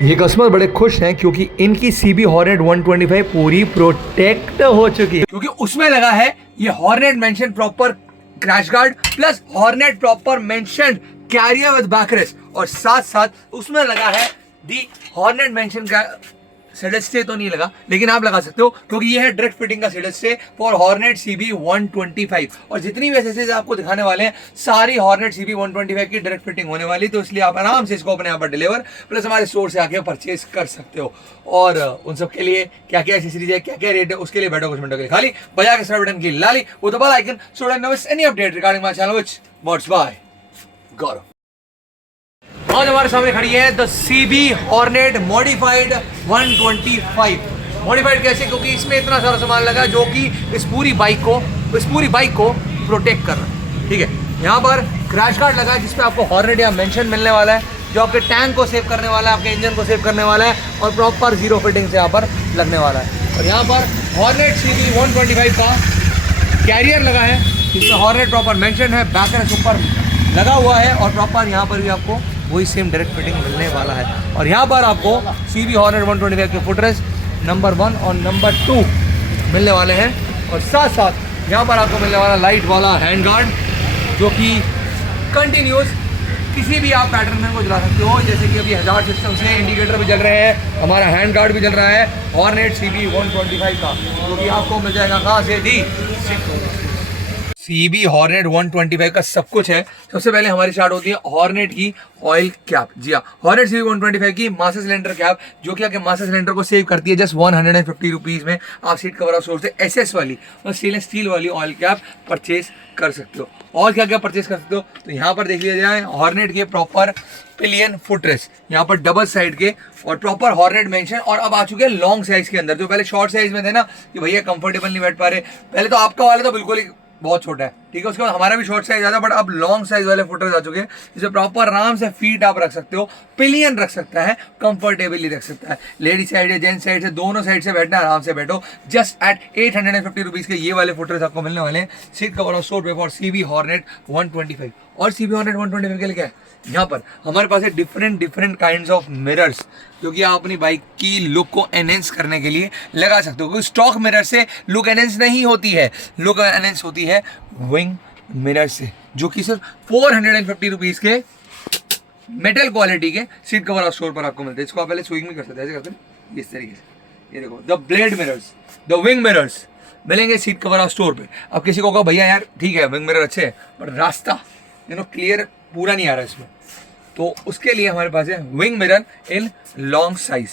ये कस्टमर बड़े खुश हैं क्योंकि इनकी सीबी हॉर्नेट 125 पूरी प्रोटेक्ट हो चुकी है, क्योंकि उसमें लगा है ये Hornet mention proper crash guard plus Hornet proper mention carrier with backrest, और साथ साथ उसमें लगा है दी हॉर्नेट मेंशन का सेडेड स्टे तो नहीं लगा, लेकिन आप लगा सकते हो क्योंकि ये है डायरेक्ट फिटिंग का sided stay for hornet CB 125। और जितनी भी एसेसरीज आपको दिखाने वाले हैं सारी हॉर्नेट सीबी 125 की डायरेक्ट फिटिंग होने वाली, तो इसलिए आप आराम से इसको अपने यहाँ पर डिलीवर प्लस हमारे स्टोर से आके परचेज कर सकते हो। और उन सब के लिए क्या क्या एसेसरीज है, क्या क्या रेट है, उसके लिए बैठो कुछ मिनटों के लिए खाली बजा के सब्सक्राइब बटन की लाली वो तो bell icon so that never miss any update regarding my channel which what's by Gaurav. आज हमारे सामने खड़ी है the CB Hornet modified 125। Modified कैसे? क्योंकि इसमें इतना सारा सामान लगा जो कि इस पूरी बाइक को प्रोटेक्ट कर रहा है। ठीक है, यहाँ पर क्रैश गार्ड लगा है जिसपे आपको हॉर्नेट या मेंशन मिलने वाला है, जो आपके टैंक को सेव करने वाला है, आपके इंजन को सेव करने वाला है और प्रॉपर जीरो फिटिंग से यहाँ पर लगने वाला है। और यहाँ पर हॉर्नेट सीबी 125 का कैरियर लगा है जिसमें हॉर्नेट प्रॉपर मेंशन है, बैकरेस्ट ऊपर लगा हुआ है और प्रॉपर यहाँ पर भी आपको वही सेम डायरेक्ट फिटिंग मिलने वाला है। और यहाँ पर आपको सीबी हॉर्नेट 125 के फुटरेस्ट नंबर 1 और नंबर 2 मिलने वाले हैं, और साथ साथ यहाँ पर आपको मिलने वाला लाइट वाला हैंड गार्ड जो कि कंटिन्यूस किसी भी आप पैटर्न में को जला सकते हो। जैसे कि अभी 1000 सिस्टम से इंडिकेटर भी जल रहे हैं, हमारा हैंड गार्ड भी जल रहा है हॉर्नेट सीबी 125 का, जो कि आपको मिल जाएगा कहाँ से? दी सीबी हॉर्नेट 125 का सब कुछ है। सबसे पहले हमारी स्टार्ट होती है हॉर्नेट की ऑयल कैप। जी हाँ, हॉर्नेट सीबी 125 की मास्टर सिलेंडर कैप, जो कि आपके मास्टर सिलेंडर को सेव करती है। जस्ट 150 रुपीज़ में आप सीट कवर स्टोर से एसएस वाली और स्टेनलेस स्टील वाली ऑयल कैप परचेज कर सकते हो। और क्या क्या परचेज कर सकते हो तो यहाँ पर देख लिया जाए, हॉर्नेट के प्रॉपर पिलियन फुटरेस्ट यहाँ पर डबल साइड के और प्रॉपर हॉर्नेट मेंशन, और अब आ चुके हैं लॉन्ग साइज के अंदर। जो पहले शॉर्ट साइज में थे ना कि भैया कंफर्टेबल नहीं बैठ पा रहे, पहले तो आपका वाला तो बिल्कुल ही बहुत छोटा है, ठीक है, उसके बाद हमारा भी शॉर्ट साइज आता है, बट अब लॉन्ग साइज वाले फुटरेस आ चुके हैं जिसमें प्रॉपर आराम से फीट आप रख सकते हो, पिलियन रख सकता है, कंफर्टेबली रख सकता है। लेडीज साइड है, जेंट्स साइड से, दोनों साइड से बैठना आराम से बैठो। जस्ट एट 850 रुपीज़ के ये वाले फुटरेस आपको मिलने वाले हैं सीट कवर और स्टोर पे फॉर सीबी हॉर्नेट 125। और सीबी हॉर्नेट 125 के लिए क्या है, यहाँ पर हमारे पास है डिफरेंट काइंड्स ऑफ मिरर्स, जो कि आप अपनी बाइक की लुक को एनहेंस करने के लिए लगा सकते हो। क्योंकि स्टॉक मिरर से लुक एनहेंस नहीं होती है, लुक एनहेंस होती है विंग मिरर से, जो कि सिर्फ 450 रुपीज़ के मेटल क्वालिटी के सीट कवर और स्टोर पर आपको मिलते हैं। इसको आप पहले स्विंग भी कर सकते हैं, ऐसे करते हैं इस तरीके से। ये देखो, the blade mirrors, the wing mirrors मिलेंगे सीट कवर और स्टोर पे। अब किसी को कहो भैया यार ठीक है विंग मिरर अच्छे हैं पर रास्ता क्लियर पूरा नहीं आ रहा है इसमें, तो उसके लिए हमारे पास है wing mirror in long size.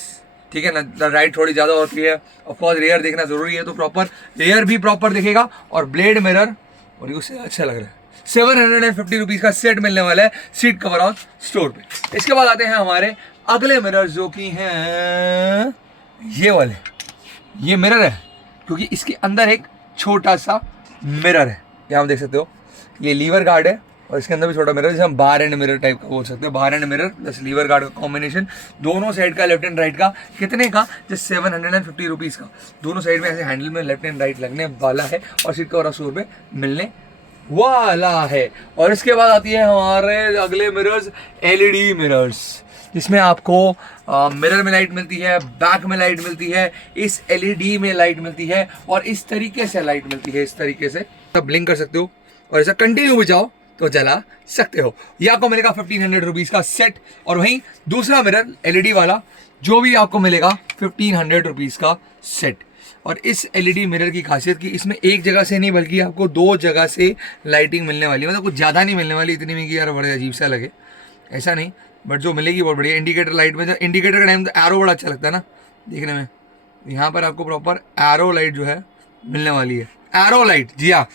ठीक है ना, राइट थोड़ी ज़्यादा होती है, ऑफकोर्स रेयर देखना जरूरी है, तो प्रॉपर रेयर भी प्रॉपर दिखेगा और ब्लेड मिरर और ये उससे अच्छा लग रहा है। 750 रुपीज़ का सेट मिलने वाला है सीट कवर ऑन स्टोर पे। इसके बाद आते हैं हमारे अगले मिरर, जो कि हैं ये वाले। ये मिरर है क्योंकि इसके अंदर एक छोटा सा मिरर है, यहाँ आप देख सकते हो, ये लीवर गार्ड है और इसके अंदर भी छोटा मिरर, जैसे हम बार एंड मिरर टाइप का बोल सकते हैं। Bar end mirror plus lever guard का कॉम्बिनेशन, दोनों साइड का लेफ्ट एंड राइट का, कितने का? जस्ट 750 रुपीज़ का। दोनों साइड में ऐसे हैंडल में लेफ्ट एंड राइट लगने वाला है और सीट कवर स्टोर पे मिलने वाला है। और इसके बाद आती है हमारे अगले मिरर्स, एलईडी मिरर्स, जिसमें आपको मिरर में लाइट मिलती है, बैक में लाइट मिलती है, इस एलईडी में लाइट मिलती है और इस तरीके से लाइट मिलती है। इस तरीके से आप ब्लिंक कर सकते हो और ऐसा कंटिन्यू भी जाओ तो जला सकते हो। ये आपको मिलेगा 1500 रुपीज़ का सेट। और वहीं दूसरा मिरर एलईडी वाला जो भी आपको मिलेगा 1500 रुपीज़ का सेट। और इस एलईडी मिरर की खासियत कि इसमें एक जगह से नहीं बल्कि आपको 2 जगह से लाइटिंग मिलने वाली है, मतलब कुछ ज़्यादा नहीं मिलने वाली, इतनी में कि यार बड़े अजीब सा लगे, ऐसा नहीं, बट जो मिलेगी बहुत बढ़िया। इंडिकेटर लाइट में, इंडिकेटर का टाइम तो एरो बड़ा अच्छा लगता है ना देखने में, यहाँ पर आपको प्रॉपर एरो लाइट जो है मिलने वाली है। एरो लाइट, जी हाँ,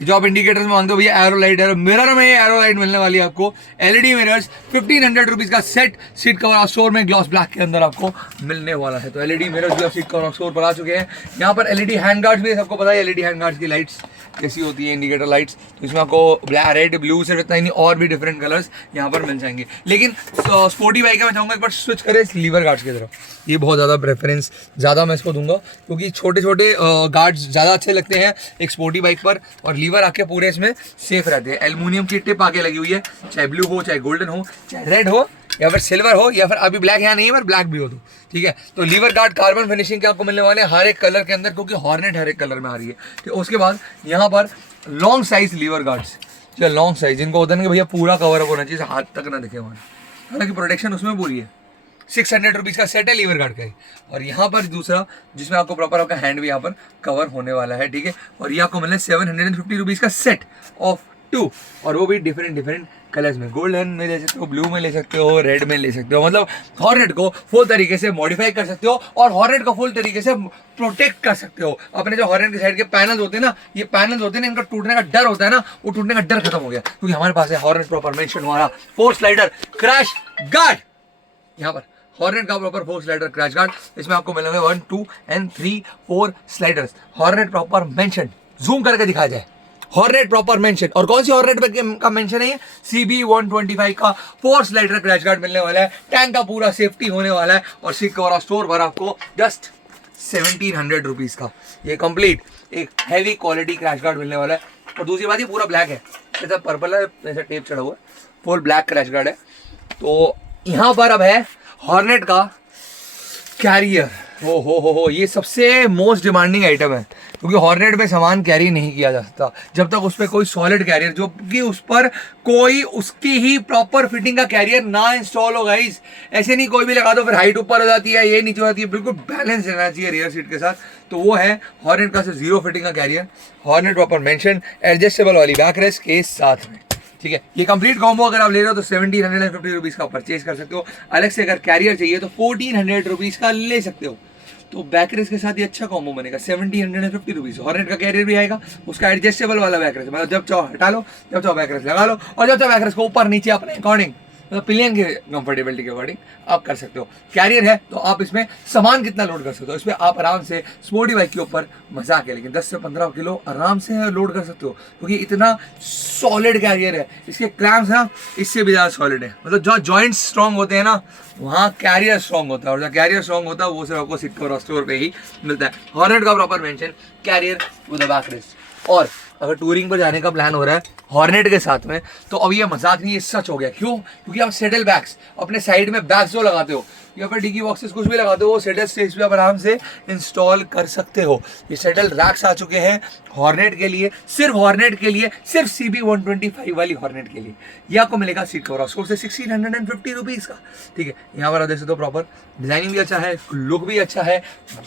जो आप इंडिकेटर्स में मांगते हो भैया एरो लाइट, एरो मिरर में ये एरो लाइट मिलने वाली है आपको। एलईडी मिरर्स 1500 रुपीज़ का सेट सीट कवर स्टोर में ग्लॉस ब्लैक के अंदर आपको मिलने वाला है। तो एलईडी मिरर्स भी सीट कवर स्टोर पर आ चुके हैं। यहाँ पर एलईडी हैंड गार्ड्स भी, सबको पता है एलईडी हैंड गार्ड्स की लाइट्स कैसी होती है, इंडिकेटर लाइट्स, तो इसमें आपको ब्लैक, रेड, ब्लू सिर्फ इतना ही नहीं और भी डिफरेंट कलर्स यहाँ पर मिल जाएंगे। लेकिन स्पोर्टी बाइक में चाहूँगा एक बार स्विच करें लीवर गार्ड्स की तरफ, ये बहुत ज़्यादा प्रेफरेंस ज़्यादा मैं इसको दूंगा क्योंकि छोटे छोटे गार्ड्स ज़्यादा अच्छे लगते हैं एक स्पोर्टी बाइक पर, और लीवर आके पूरे इसमें सेफ रहते हैं। एल्युमिनियम की टिप आके लगी हुई है, चाहे ब्लू हो, चाहे गोल्डन हो, चाहे रेड हो, या फिर सिल्वर हो या फिर अभी ब्लैक यहाँ नहीं है पर ब्लैक भी हो तो ठीक है। तो लीवर गार्ड कार्बन फिनिशिंग के आपको मिलने वाले हैं हर एक कलर के अंदर, क्योंकि हॉर्नेट हर एक कलर में आ रही है। ठीक है, उसके बाद यहाँ पर long size lever guards, long size जिनको होता है कि भैया पूरा कवर अप होना चाहिए, हाथ तक ना दिखे वहाँ, हालांकि प्रोटेक्शन उसमें पूरी है। 600 रुपीज़ का सेट है लीवर गार्ड का ही। और यहाँ पर दूसरा जिसमें आपको प्रॉपर आपका हैंड भी यहाँ पर कवर होने वाला है। ठीक है, और ये आपको मिलना है 750 रुपीज़ का सेट ऑफ 2, और वो भी डिफरेंट कलर्स में, गोल्डन में ले सकते हो, ब्लू में ले सकते हो, रेड में ले सकते हो। मतलब हॉर्नेट को फुल तरीके से मॉडिफाई कर सकते हो और हॉर्नेट को फुल तरीके से प्रोटेक्ट कर सकते हो। अपने जो हॉर्नेट के साइड के पैनल्स होते हैं ना, ये पैनल्स होते हैं ना, इनका टूटने का डर होता है ना, वो टूटने का डर खत्म हो गया, क्योंकि हमारे पास है हॉर्नेट प्रॉपर मेंशन वाला 4 स्लाइडर क्रैश गार्ड। यहाँ पर हॉर्नेट का प्रॉपर 4 स्लाइडर क्रैश गार्ड, इसमें आपको मिलेंगे 1 2 and 3 4 sliders. Hornet proper mention, zoom करके दिखाया जाए, हॉर्नेट प्रॉपर मेंशन। और कौन सी हॉर्नेट का मेंशन है? CB125 का 4 स्लाइडर क्रैश गार्ड मिलने वाला है। टैंक का पूरा सेफ्टी होने वाला है और सीट कवर और स्टोर पर आपको जस्ट 1700 रुपीज़ का ये कंप्लीट एक हैवी क्वालिटी क्रैश गार्ड मिलने वाला है। और दूसरी बात, ये पूरा ब्लैक है, ऐसा पर्पल है, ऐसा टेप चढ़ा हुआ है, फुल ब्लैक क्रैश गार्ड है। तो यहाँ पर अब है हॉर्नेट का कैरियर। हो ये सबसे मोस्ट डिमांडिंग आइटम है, क्योंकि हॉर्नेट में सामान कैरी नहीं किया जा सकता जब तक उस पर कोई सॉलिड कैरियर, जो कि उस पर कोई उसकी ही प्रॉपर फिटिंग का कैरियर ना इंस्टॉल हो। गाइस ऐसे नहीं कोई भी लगा दो फिर हाइट ऊपर हो जाती है, ये नीचे हो जाती है, बिल्कुल बैलेंस रहना चाहिए रियर सीट के साथ। तो वो है हॉर्नेट का सिर्फ 0 फिटिंग का carrier, Hornet proper mention, adjustable वाली बैक रेस्ट के साथ में। ठीक है, ये कंप्लीट कॉम्बो अगर आप ले रहे हो तो 1750 रुपीज़ का परचेज कर सकते हो। अलग से अगर कैरियर चाहिए तो 1400 रुपीज़ का ले सकते हो। तो बैक रेस के साथ ये अच्छा कॉम्बो बनेगा 1750 रुपीज़। हॉर्नेट का कैरियर भी आएगा, उसका एडजस्टेबल वाला बैक रेस, मतलब जब चाहो हटा लो, जब चाहो बैक रेस लगा लो, और जब चाहो बैक रेस को ऊपर नीचे अपने अकॉर्डिंग, मतलब पिलियन के कंफर्टेबिलिटी के अकॉर्डिंग आप कर सकते हो। कैरियर है तो आप इसमें सामान कितना लोड कर सकते हो, इसमें आप आराम से स्पोर्टी बाइक के ऊपर मजा के, लेकिन 10 से 15 किलो आराम से लोड कर सकते हो, क्योंकि इतना सॉलिड कैरियर है। इसके क्लैम्प्स ना इससे भी ज़्यादा सॉलिड है, मतलब जो जॉइंट्स स्ट्रॉन्ग होते हैं ना, वहाँ कैरियर स्ट्रॉन्ग होता है, और जो कैरियर स्ट्रॉन्ग होता है वो सिर्फ आपको सीट कवर स्टोर पे ही मिलता है। हॉर्नेट का proper mention, carrier with the back rest. और अगर टूरिंग पर जाने का प्लान हो रहा है हॉर्नेट के साथ में, तो अब ये मजाक नहीं, ये सच हो गया। क्यों? क्योंकि आप सेटल बैग्स अपने साइड में बैग्स जो लगाते हो या फिर डिगी बॉक्सेस कुछ भी लगाते हो, वो सेटल स्टेज पे आप आराम से इंस्टॉल कर सकते हो। ये सेटल रैक्स आ चुके हैं हॉर्नेट के लिए, सिर्फ हॉर्नेट के लिए, सिर्फ CB125 वाली हॉर्नेट के लिए। ये आपको मिलेगा सीट कवर ऑफ से 1650 रुपीज़ का। ठीक है, यहाँ पर आप देख सकते हो प्रॉपर डिजाइनिंग भी अच्छा है, लुक भी अच्छा है,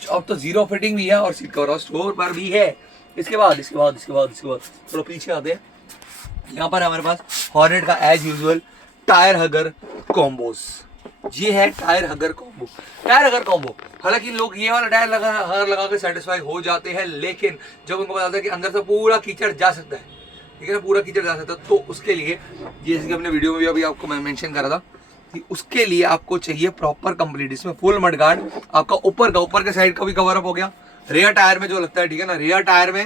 अब तो 0 फिटिंग भी है और सीट कवर ऑफ स्टोर पर भी है। इसके बाद थोड़ा पीछे आते हैं, यहाँ पर हमारे पास हॉर्नेट का एज यूजुअल टायर हगर कॉम्बोज। ये है टायर हगर कॉम्बो। टायर हगर कॉम्बो, हालांकि लोग ये वाला टायर लगा के सेटिस्फाई हो जाते हैं, लेकिन जब उनको पता है कि अंदर से पूरा कीचड़ जा सकता है, ठीक है ना, पूरा कीचड़ जा सकता है, तो उसके लिए जैसे कि अपने वीडियो में भी अभी आपको मैं मेंशन करा था कि उसके लिए आपको चाहिए प्रॉपर कंप्लीट, इसमें फुल मड गार्ड, आपका ऊपर के साइड का भी कवर अप हो गया। रियर टायर में जो लगता है, ठीक है ना, रियर टायर में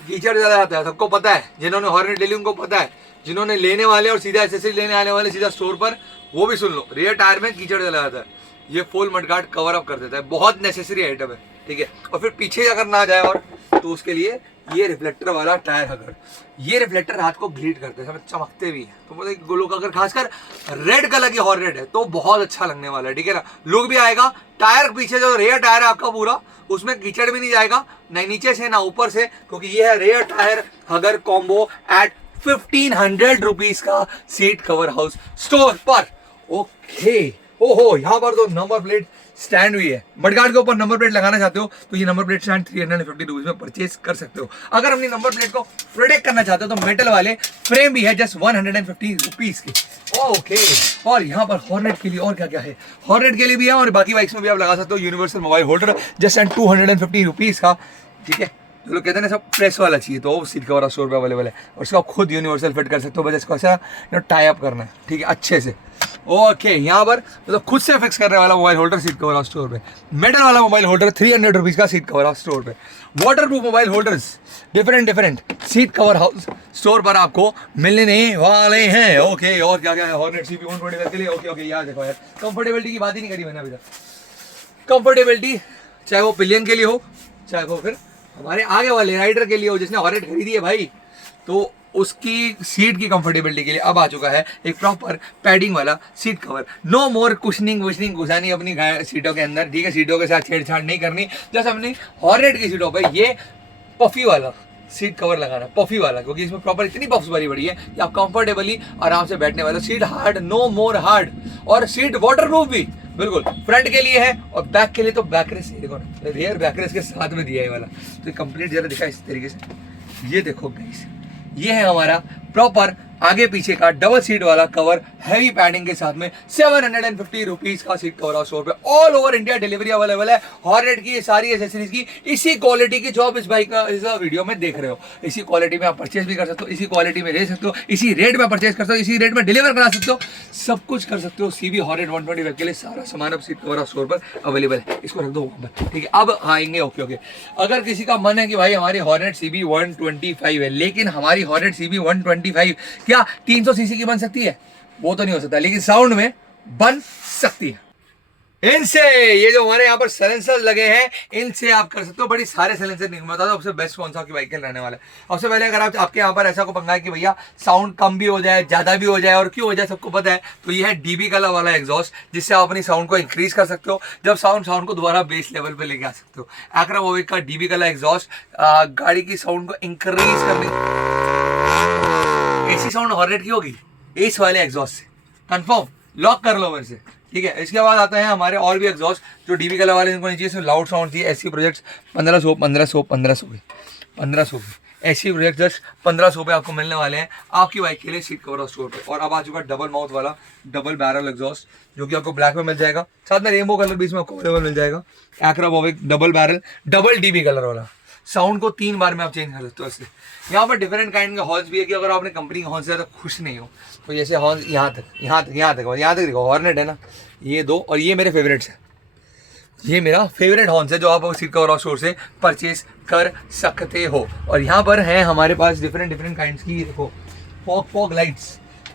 कीचड़ ज़्यादा आता है, सबको पता है, जिन्होंने हॉर्नेट ले ली उनको पता है, जिन्होंने लेने वाले और सीधा एसेसरी लेने आने वाले सीधा स्टोर पर, वो भी सुन लो, रियर टायर में कीचड़ ज़्यादा आता है, ये full mud guard cover up कर देता है, बहुत नेसेसरी आइटम है। ठीक है, और फिर पीछे अगर ना जाए और तो उसके लिए ये रिफ्लेक्टर वाला टायर हगर, ये रिफ्लेक्टर रात को ग्लीड करते हैं, चमकते भी हैं, तो मतलब लोग अगर खासकर रेड कलर की हॉर्नेट है तो बहुत अच्छा लगने वाला है। ठीक है ना, लुक भी आएगा, टायर पीछे जो रेयर टायर है आपका पूरा, उसमें कीचड़ भी नहीं जाएगा, ना नीचे से ना ऊपर से, क्योंकि ये है rare tyre हगर combo eight 1500 rupees का सीट कवर हाउस स्टोर पर। ओके, ओहो, यहाँ पर तो नंबर प्लेट स्टैंड भी है। मडगार्ड के ऊपर नंबर प्लेट लगाना चाहते हो तो ये नंबर प्लेट स्टैंड 350 रुपीज में परचेज कर सकते हो। अगर अपनी नंबर प्लेट को प्रोटेक्ट करना चाहते हो तो मेटल वाले फ्रेम भी है जस्ट 150 रुपीज के। ओके, और यहाँ पर हॉर्नेट के लिए और क्या क्या है, हॉर्नेट के लिए भी है और बाकी बाइक्स में भी आप लगा सकते हो universal mobile holder just and 250 rupees का। ठीक है, जो लोग कहते हैं ना सब प्रेस वाला चाहिए, तो वो सीट कवर स्टोर पे अवेलेबल है, और इसको आप खुद यूनिवर्सल फिट कर सकते हो, बस इसको ऐसा टाई अप करना है, ठीक है, अच्छे से। ओके, यहाँ पर मतलब खुद से फिक्स करने वाला mobile holder seat cover store पे, मेटल वाला मोबाइल होल्डर 300 रुपीज़ का सीट कवर स्टोर पे, water proof mobile holders different seat cover house store पर आपको मिलने वाले हैं। ओके, और क्या क्या है हॉर्नेट CB125 के लिए। ओके, यार देखो यार, कंफर्टेबिलिटी की बात ही नहीं करी मैंने अभी तक। कंफर्टेबिलिटी चाहे वो पिलियन के लिए हो, चाहे वो फिर हमारे आगे वाले राइडर के लिए हो जिसने हॉर्नेट खरीदी है भाई, तो उसकी सीट की कंफर्टेबिलिटी के लिए अब आ चुका है एक प्रॉपर पैडिंग वाला सीट कवर। नो मोर कुशनिंग वुशनिंग घुसानी अपनी सीटों के अंदर, ठीक है, सीटों के साथ छेड़छाड़ नहीं करनी। जैसे अपनी हॉर्नेट की सीटों पर ये पफी वाला सीट कवर लगाना, पफी वाला, क्योंकि इसमें प्रॉपर इतनी पफ्स भरी पड़ी है कि आप कंफर्टेबली आराम से बैठने वाले। Seat hard, no more hard, और सीट वाटर प्रूफ भी बिल्कुल। फ्रंट के लिए है और बैक के लिए तो बैकरेस्ट देखो ना, रियर बैकरेस्ट के साथ में दिया है वाला, तो कंप्लीट जरा दिखा इस तरीके से। ये देखो गाइस, ये है हमारा प्रॉपर आगे पीछे का डबल सीट वाला कवर, हैवी पैडिंग के साथ में 750 रुपीज का सीट कवर स्टोर पे all over India delivery available है। हॉर्नेट की ये सारी एसेसरीज की इसी क्वालिटी की जो आप इस बाइक का इस वीडियो में देख रहे हो, इसी क्वालिटी में आप परचेज भी कर सकते हो, इसी क्वालिटी में ले सकते हो, इसी रेट में परचेज कर सकते हो, इसी रेट में डिलीवर करा सकते हो, सब कुछ कर सकते हो। सीबी हॉर्नेट 125 के लिए सारा सामान अब सीट कवर स्टोर पर अवेलेबल है। इसको रख दो वहां पर, ठीक है। अब आएंगे ओके ओके, अगर किसी का मन है कि भाई हमारी हॉर्नेट सीबी 125 है, लेकिन हमारी हॉर्नेट सीबी 125 क्या 300 सीसी की बन सकती है? वो तो नहीं हो सकता, लेकिन साउंड में बन सकती है। इनसे ये जो हमारे यहाँ पर साइलेंसर लगे हैं, इनसे आप कर सकते हो बड़ी सारे साइलेंसर। नहीं बता दो सबसे बेस्ट कौन सा आपकी बाइक के रहने वाला है। सबसे पहले अगर आपके यहाँ पर ऐसा को पंगा है कि भैया साउंड कम भी हो जाए, ज्यादा भी हो जाए, और क्यों हो जाए सबको पता है, तो ये है डीबी कलर वाला एग्जॉस्ट, जिससे आप अपनी साउंड को इंक्रीज कर सकते हो। जब साउंड को दोबारा बेस लेवल पे लेके आ सकते हो। एक्रा वोविक का डीबी कलर एग्जॉस्ट गाड़ी की साउंड को इंक्रीज करने, ऐसी साउंड हॉर्नेट की होगी इस वाले एग्जॉस्ट से, कंफर्म, लॉक कर लो मेरे से, ठीक है। इसके बाद आता है हमारे और भी एग्जॉस्ट जो डीबी कलर वाले, इनको नहीं चाहिए, लाउड साउंड चाहिए। SC projects 1500 SC project just 1500 पे आपको मिलने वाले हैं आपकी बाइक के लिए सीट कवर और स्टोर पे। और अब आ चुका डबल माउथ वाला डबल बैरल एग्जॉस्ट, जो कि आपको ब्लैक में मिल जाएगा, साथ में रेनबो कलर भी इसमें आपको अवेलेबल मिल जाएगा। Akrapovic double barrel double DB colour वाला, साउंड को 3 बार में आप चेंज कर सकते हो। इससे यहाँ पर डिफरेंट काइंड के हॉर्न्स भी है कि अगर आपने कंपनी के हॉर्न से ज़्यादा खुश नहीं हो तो जैसे हॉर्न यहाँ तक देखो, हॉर्नेट है ना, ये दो, और ये मेरे फेवरेट्स हैं। ये मेरा फेवरेट हॉर्न्स है जो आप सीट कवर और स्टोर से परचेज कर सकते हो। और यहाँ पर है हमारे पास डिफरेंट काइंड्स की, देखो फॉग लाइट्स,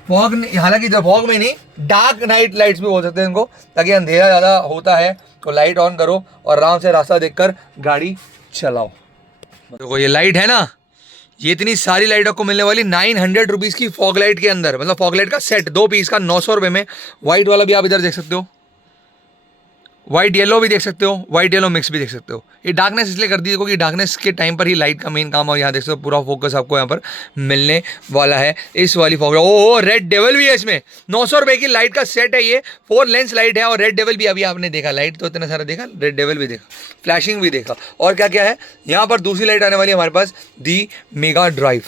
फॉग, हालांकि जब फॉग में नहीं, डार्क नाइट लाइट्स भी बोल सकते हैं इनको, ताकि अंधेरा ज़्यादा होता है तो लाइट ऑन करो और आराम से रास्ता देखकर गाड़ी चलाओ। देखो ये लाइट है ना, ये इतनी सारी लाइट आपको मिलने वाली 900 रुपीज़ की फॉग लाइट के अंदर, मतलब फॉग लाइट का सेट 2 पीस का 900 रुपये में। व्हाइट वाला भी आप इधर देख सकते हो, व्हाइट येलो भी देख सकते हो, व्हाइट येलो मिक्स भी देख सकते हो। ये डार्कनेस इसलिए कर दी है क्योंकि डार्कनेस के टाइम पर ही लाइट का मेन काम है। यहाँ देख सकते हो पूरा फोकस आपको यहाँ पर मिलने वाला है इस वाली फॉग। ओ रेड डेवल भी है इसमें, 900 रुपये की लाइट का सेट है ये, 4 लेंस लाइट है। और रेड डेवल भी अभी आपने देखा, लाइट तो इतना सारा देखा, रेड डेवल भी देखा, फ्लैशिंग भी देखा। और क्या क्या है यहाँ पर, दूसरी लाइट आने वाली है हमारे पास, दी मेगा ड्राइव।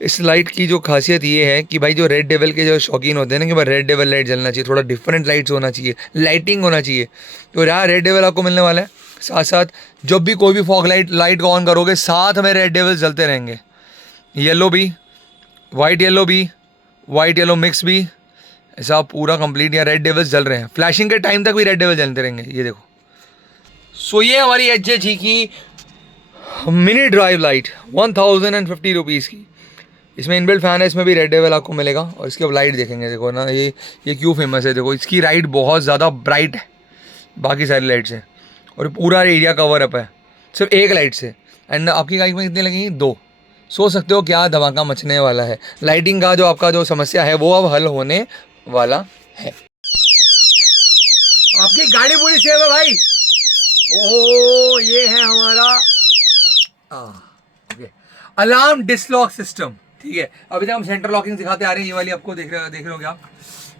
इस लाइट की जो खासियत ये है कि भाई जो रेड डेविल के जो शौकीन होते हैं ना कि भाई रेड डेविल लाइट जलना चाहिए, थोड़ा डिफरेंट लाइट्स होना चाहिए, लाइटिंग होना चाहिए, तो यहाँ रेड डेविल आपको मिलने वाला है। साथ साथ जब भी कोई भी फॉग लाइट को ऑन करोगे साथ में रेड डेविल जलते रहेंगे, येलो भी, वाइट येलो मिक्स भी, ऐसा पूरा कंप्लीट यहाँ रेड डेविल्स जल रहे हैं। फ्लैशिंग के टाइम तक भी रेड डेविल जलते रहेंगे, ये देखो। सो ये हमारी HJG की मिनी ड्राइव लाइट 1050 रुपीज़ की, इसमें इनबिल्ट फैन है, इसमें भी रेड डेविल आपको मिलेगा। और इसके अब लाइट देखेंगे, देखो ना ये क्यों फेमस है, देखो इसकी लाइट बहुत ज़्यादा ब्राइट है बाकी सारी लाइट से, और पूरा एरिया कवर अप है सिर्फ एक लाइट से। एंड आपकी बाइक में कितनी लगेंगी? 2। सोच सकते हो क्या धमाका मचने वाला है। लाइटिंग का जो आपका जो समस्या है वो अब हल होने वाला है। आपकी गाड़ी पूरी सेफ है भाई। ओहो, ये है हमारा अलार्म डिसलॉक सिस्टम, ठीक है। अभी तक हम सेंटर लॉकिंग सिखाते आ रहे हैं, ये वाली आपको देख रहे होगे आप।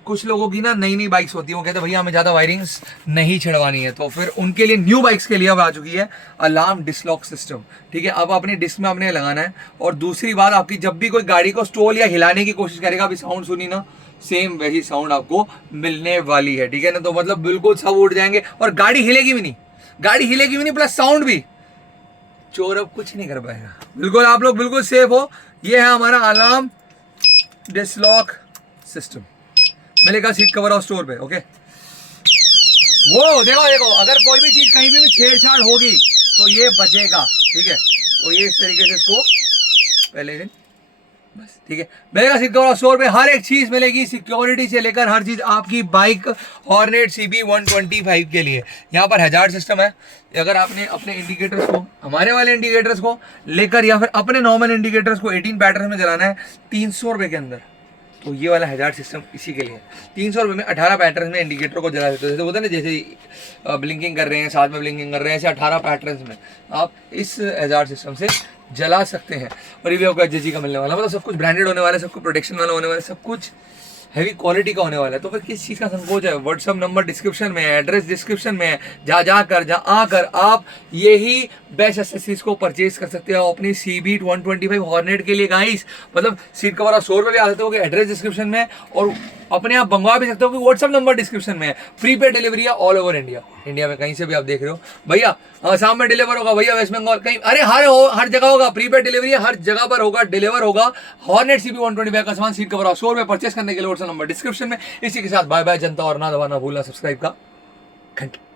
कुछ लोगों की ना नई बाइक्स होती है, वो कहते हैं भैया हमें ज़्यादा वायरिंग्स नहीं छिड़वानी है, तो फिर उनके लिए न्यू बाइक्स के लिए अब आ चुकी है अलार्म डिसलॉक सिस्टम, ठीक है। अब अपनी डिस्क में आपने लगाना है। और दूसरी बात, आपकी जब भी कोई गाड़ी को स्टॉल या हिलाने की कोशिश करेगा, अभी साउंड सुनी ना, सेम वही साउंड आपको मिलने वाली है, ठीक है ना। तो मतलब बिल्कुल सब उड़ जाएंगे और गाड़ी हिलेगी भी नहीं, प्लस साउंड भी, चोर अब कुछ नहीं कर पाएगा। बिल्कुल आप लोग बिल्कुल सेफ हो। ये है हमारा अलार्म डिसलॉक सिस्टम, मिलेगा सीट कवर और स्टोर पे, ओके। वो देखो अगर कोई भी चीज कहीं भी छेड़छाड़ होगी तो ये बचेगा, ठीक है। तो ये इस तरीके से इसको पहले बस ठीक है, मिलेगा सीट कवर स्टोर पे, हर एक चीज मिलेगी, सिक्योरिटी से लेकर हर चीज आपकी बाइक हॉर्नेट CB 125 के लिए। यहाँ पर हैजार्ड सिस्टम है, अगर आपने अपने इंडिकेटर्स को, हमारे वाले इंडिकेटर्स को लेकर या फिर अपने नॉर्मल इंडिकेटर्स को 18 पैटर्न में जलाना है 300 रुपये के अंदर, तो ये वाला हैजार्ड सिस्टम इसी के लिए 300 रुपये में 18 पैटर्न में इंडिकेटर को जला देते हो। जैसे होता है ना, जैसे ब्लिंकिंग कर रहे हैं, साथ में ब्लिंकिंग कर रहे हैं, ऐसे 18 पैटर्न में आप इस हैजार्ड सिस्टम से जला सकते हैं। और ये भी आपको HG का मिलने वाला, मतलब सब कुछ ब्रांडेड होने वाला है, सब कुछ प्रोटेक्शन वाला होने वाला है, सब कुछ हैवी क्वालिटी का होने वाला है। तो फिर किस चीज़ का संकोच है? व्हाट्सअप नंबर डिस्क्रिप्शन में है, एड्रेस डिस्क्रिप्शन में है, जहाँ आकर आप यही बेस्ट एक्सेसरीज को परचेज कर सकते हो अपनी CB 125 हॉर्नेट के लिए गाइस। मतलब सीट कवर आप 100 रुपये भी आ सकते हो, एड्रेस डिस्क्रिप्शन में है, और अपने आप मंगवा भी सकते हो कि व्हाट्सअप नंबर डिस्क्रिप्शन में है। फ्री पे डिलीवरी है ऑल ओवर इंडिया, इंडिया में कहीं से भी आप देख रहे हो भैया, आसाम में डिलीवर होगा भैया, वेस्ट बंगाल कहीं, अरे हर जगह होगा, प्रीपेड डिलीवरी है, हर जगह पर होगा, डिलीवर होगा। हॉर्नेट CB 125 का सामान सीट कवर आप 100 रुपये परचेस करने के लिए व्हाट्सएप नंबर डिस्क्रिप्शन में। इसी के साथ बाय बाय जनता, और ना दबाना भूलना सब्सक्राइब का घंटा।